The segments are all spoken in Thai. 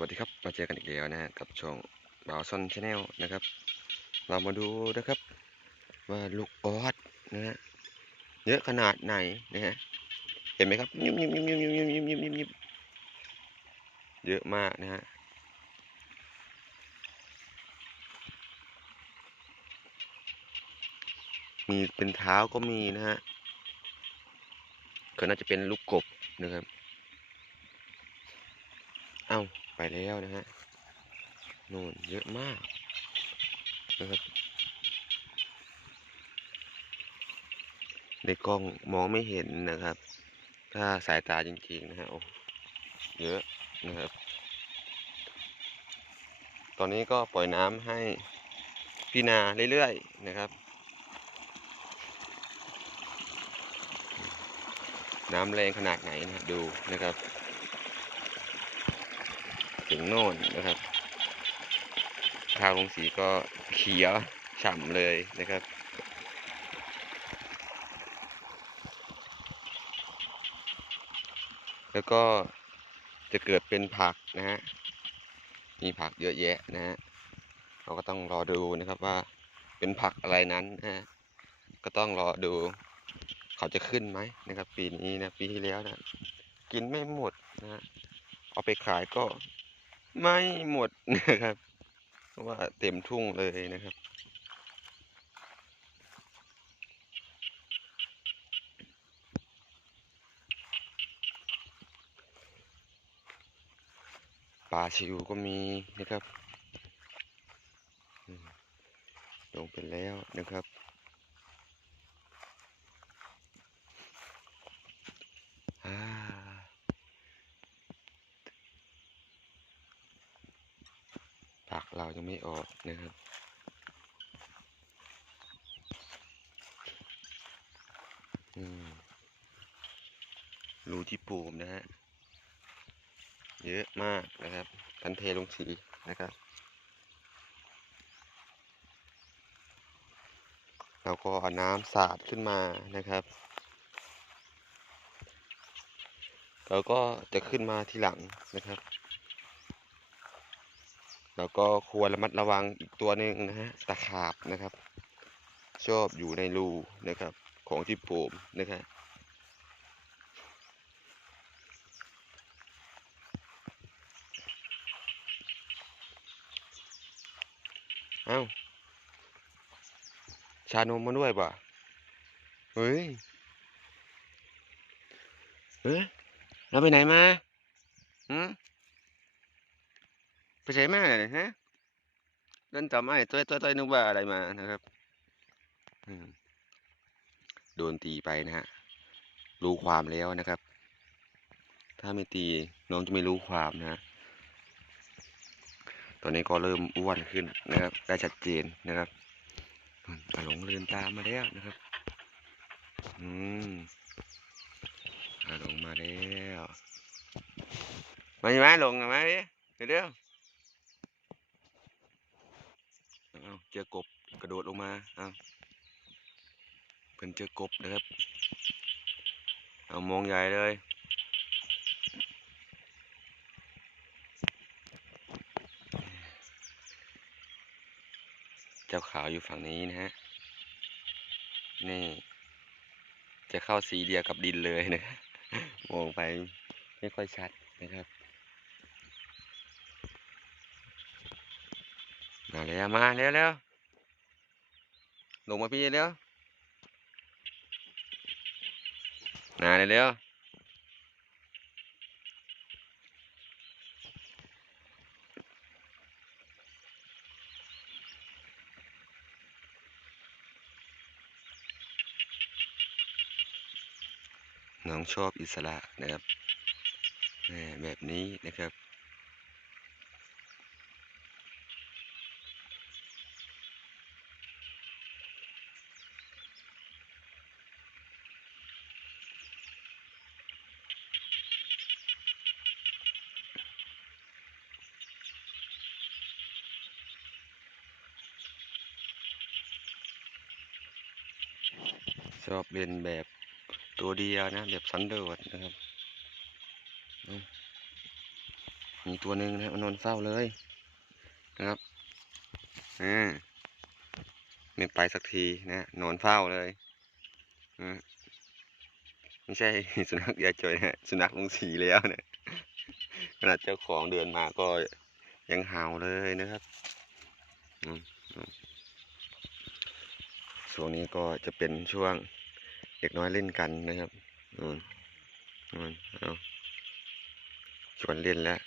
วัสดีครับ มาเจอกันอีกแล้วนะฮะกับช่องบ่าวซอนชาแนลนะครับ เรามาดูนะครับ ว่าลูกออสนะฮะเยอะขนาดไหนนะฮะเห็นไหมครับยิบยิบยิบยิบยิบยิบยิบยิบยิบยิบเยอะมากนะฮะมีเป็นเท้าก็มีนะฮะก็น่าจะเป็นลูกกบนะครับ เอ้า ไปแล้วนะฮะโน่นเยอะมากนะครับในกล้องมองไม่เห็นนะครับ ถ้าสายตาจริงๆนะฮะโอ้เยอะนะครับ ตอนนี้ก็ปล่อยน้ำให้พี่นาเรื่อยๆนะครับ น้ำแรงขนาดไหนนะดูนะครับ ถึงโน่นนะครับข้าวลงสีก็เขียวฉ่ำเลยนะครับแล้วก็จะเกิดเป็นผักนะฮะ มีผักเยอะแยะนะฮะ เราก็ต้องรอดูนะครับว่าเป็นผักอะไรนั้นนะฮะ ก็ต้องรอดู เขาจะขึ้นไหมนะครับ ปีนี้นะปีที่แล้วนะ กินไม่หมดนะฮะ เอาไปขายก็ ไม่หมดนะครับ เพราะว่าเต็มทุ่งเลยนะครับ ปลาชิวก็มีนะครับ ลงไปแล้วนะครับ ผักเรายังไม่ออกนะครับรูที่ปูมนะฮะ เยอะมากนะครับทันเทลงสีนะครับ เราก็เอาน้ำสาดขึ้นมานะครับ เราก็จะขึ้นมาทีหลังนะครับ แล้วก็ควรระมัดระวังอีกตัวหนึ่งนะฮะตะขาบนะครับ ชอบอยู่ในรูนะครับของที่โป่มนะครับเอ้า ชานมมาด้วยป่ะ เฮ้ย เฮ้ยเราไปไหนมาหืม ใช้มาเนี่ยฮะเล่นจำไอ้ตัวตัวตัวนึกว่าอะไรมานะครับโดนตีไปนะฮะรู้ความแล้วนะครับ ถ้าไม่ตีน้องจะไม่รู้ความนะตอนนี้ก็เริ่มอ้วนขึ้นนะครับ ได้ชัดเจนนะครับอืมอาหลงเลือนตามมาแล้วนะครับ อืมอาหลงมาแล้วมาอยู่ไหมหลงมาดิเดี๋ยว เจอกบกระโดดลงมาเอาเพิ่นเจอกบนะครับ เอามองใหญ่เลยเจ้าขาวอยู่ฝั่งนี้นะฮะ นี่ จะเข้าสีเดียวกับดินเลยนะ มองไปไม่ค่อยชัดนะครับ มาแล้วมาเร็วเร็วลงมาพี่เร็วมาเร็วเร็วน้องชอบอิสระนะครับแบบนี้นะครับ อบเล่นแบบตัวเดียวนะ แบบสันโดษนะครับมีตัวหนึ่งนะมันนอนเฝ้าเลยนะครับอ่าไม่ไปสักทีนะนอนเฝ้าเลยอ่าไม่ใช่สุนัขยาจอยนะสุนัขลุงสีแล้วเนี่ยขนาดเจ้าของเดินมาก็ยังเห่าเลยนะครับอืมอืมช่วงนี้ก็จะเป็นช่วง เด็กน้อยเล่นกันนะครับอืมอืมเอาชวนเล่นแล้ว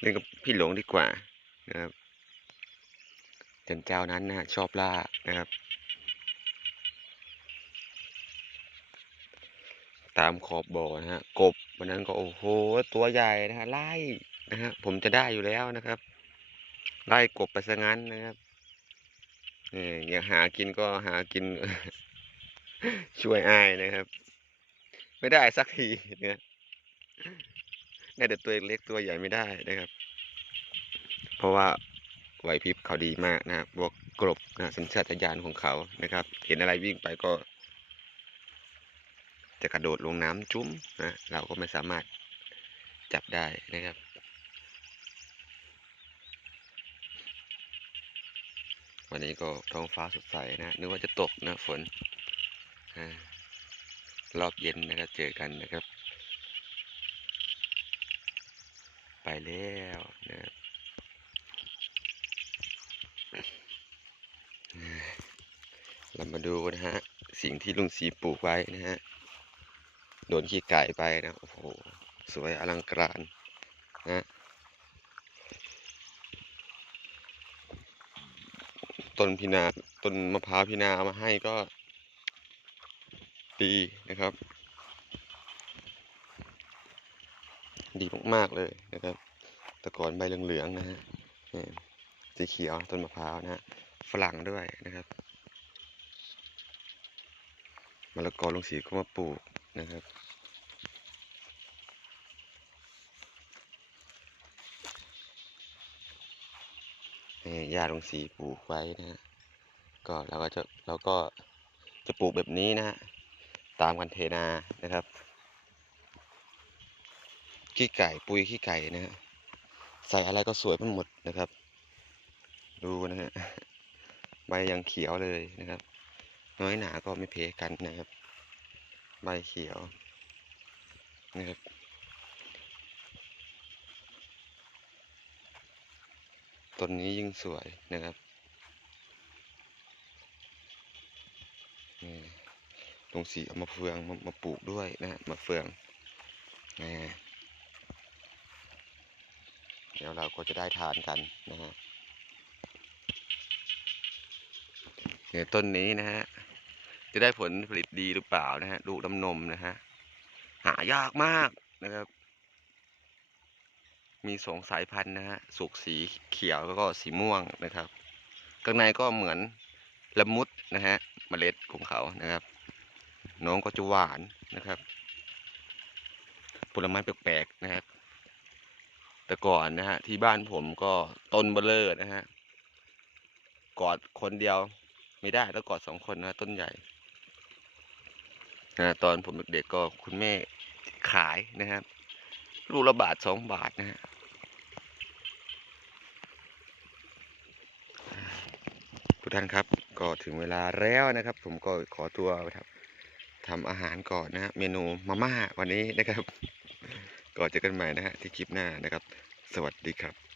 เล่นกับพี่หลงดีกว่านะครับจันเจ้านั้นนะชอบล่านะครับ ตามขอบบ่อนะฮะกบวันนั้นก็โอ้โหตัวใหญ่นะฮะไล่นะฮะผมจะได้อยู่แล้วนะครับ ไล่กบไปซะงั้นนะครับนี่อยากหากินก็หากิน ช่วยอ้ายนะครับ ไม่ได้สักทีเนี่ยได้แต่ตัวเล็กตัวใหญ่ไม่ได้นะครับ เพราะว่าไหวพริบเขาดีมากนะครับบวกกรบนะสัญชาตญาณของเขานะครับ เห็นอะไรวิ่งไปก็ จะกระโดดลงน้ำจุ้มนะเราก็ไม่สามารถจับได้นะครับวันนี้ก็ท้องฟ้าสดใสนะนึกว่าจะตกนะฝน รอบเย็นนะครับเจอกันนะครับ ไปแล้วนะครับเรามาดูนะฮะ สิ่งที่ลุงสีปลูกไว้นะฮะ โดนขี้ไก่ไปนะ โอ้โห สวยอลังการนะต้นพินาต้นมะพร้าวพินาเอามาให้ก็ ดีนะครับ ดีมากๆเลยนะครับต่ก่อนใบเหลืองๆนะฮะนี่สีเขียวต้นมะพร้าวนะฮะฝรั่งด้วยนะครับมะละกอลงสีก็มาปลูกนะครับนี่ยาลงสีปลูกไว้นะฮะก็เราก็จะเราก็จะปลูกแบบนี้นะฮะ ตามกันเทนานะครับ ขี้ไก่ปุยขี้ไก่นะฮะใส่อะไรก็สวยไปหมดนะครับ ดูนะฮะใบยังเขียวเลยนะครับ น้อยหนาก็ไม่เพกันนะครับ ใบเขียวนะครับต้นนี้ยิ่งสวยนะครับนี่ ลงสีเอามาเฟืองมามาปลูกด้วยนะฮะมาเฟืองนี่เดี๋ยวเราก็จะได้ทานกันนะฮะเนี่ยต้นนี้นะฮะจะได้ผลผลิตดีหรือเปล่านะฮะลูกน้ำนมนะฮะหายากมากนะครับ มีสองสายพันธุ์นะฮะสุกสีเขียวแล้วก็สีม่วงนะครับข้างในก็เหมือนละมุดนะฮะเมล็ดของเขานะครับ น้องก็จะหวานนะครับ ผลไม้แปลกๆนะครับ แต่ก่อนนะฮะที่บ้านผมก็ต้นเบลเลอร์นะฮะกอดคนเดียวไม่ได้ต้องกอดสองคนนะต้นใหญ่นะตอนผมเด็กๆก็คุณแม่ขายนะครับลูกละบาทสองบาทนะฮะทุกท่านครับก็ถึงเวลาแล้วนะครับ ผมก็ขอตัวไปทำ ทำอาหารก่อนนะฮะเมนูมาม่าวันนี้นะครับก็เจอกันใหม่นะฮะที่คลิปหน้านะครับ สวัสดีครับ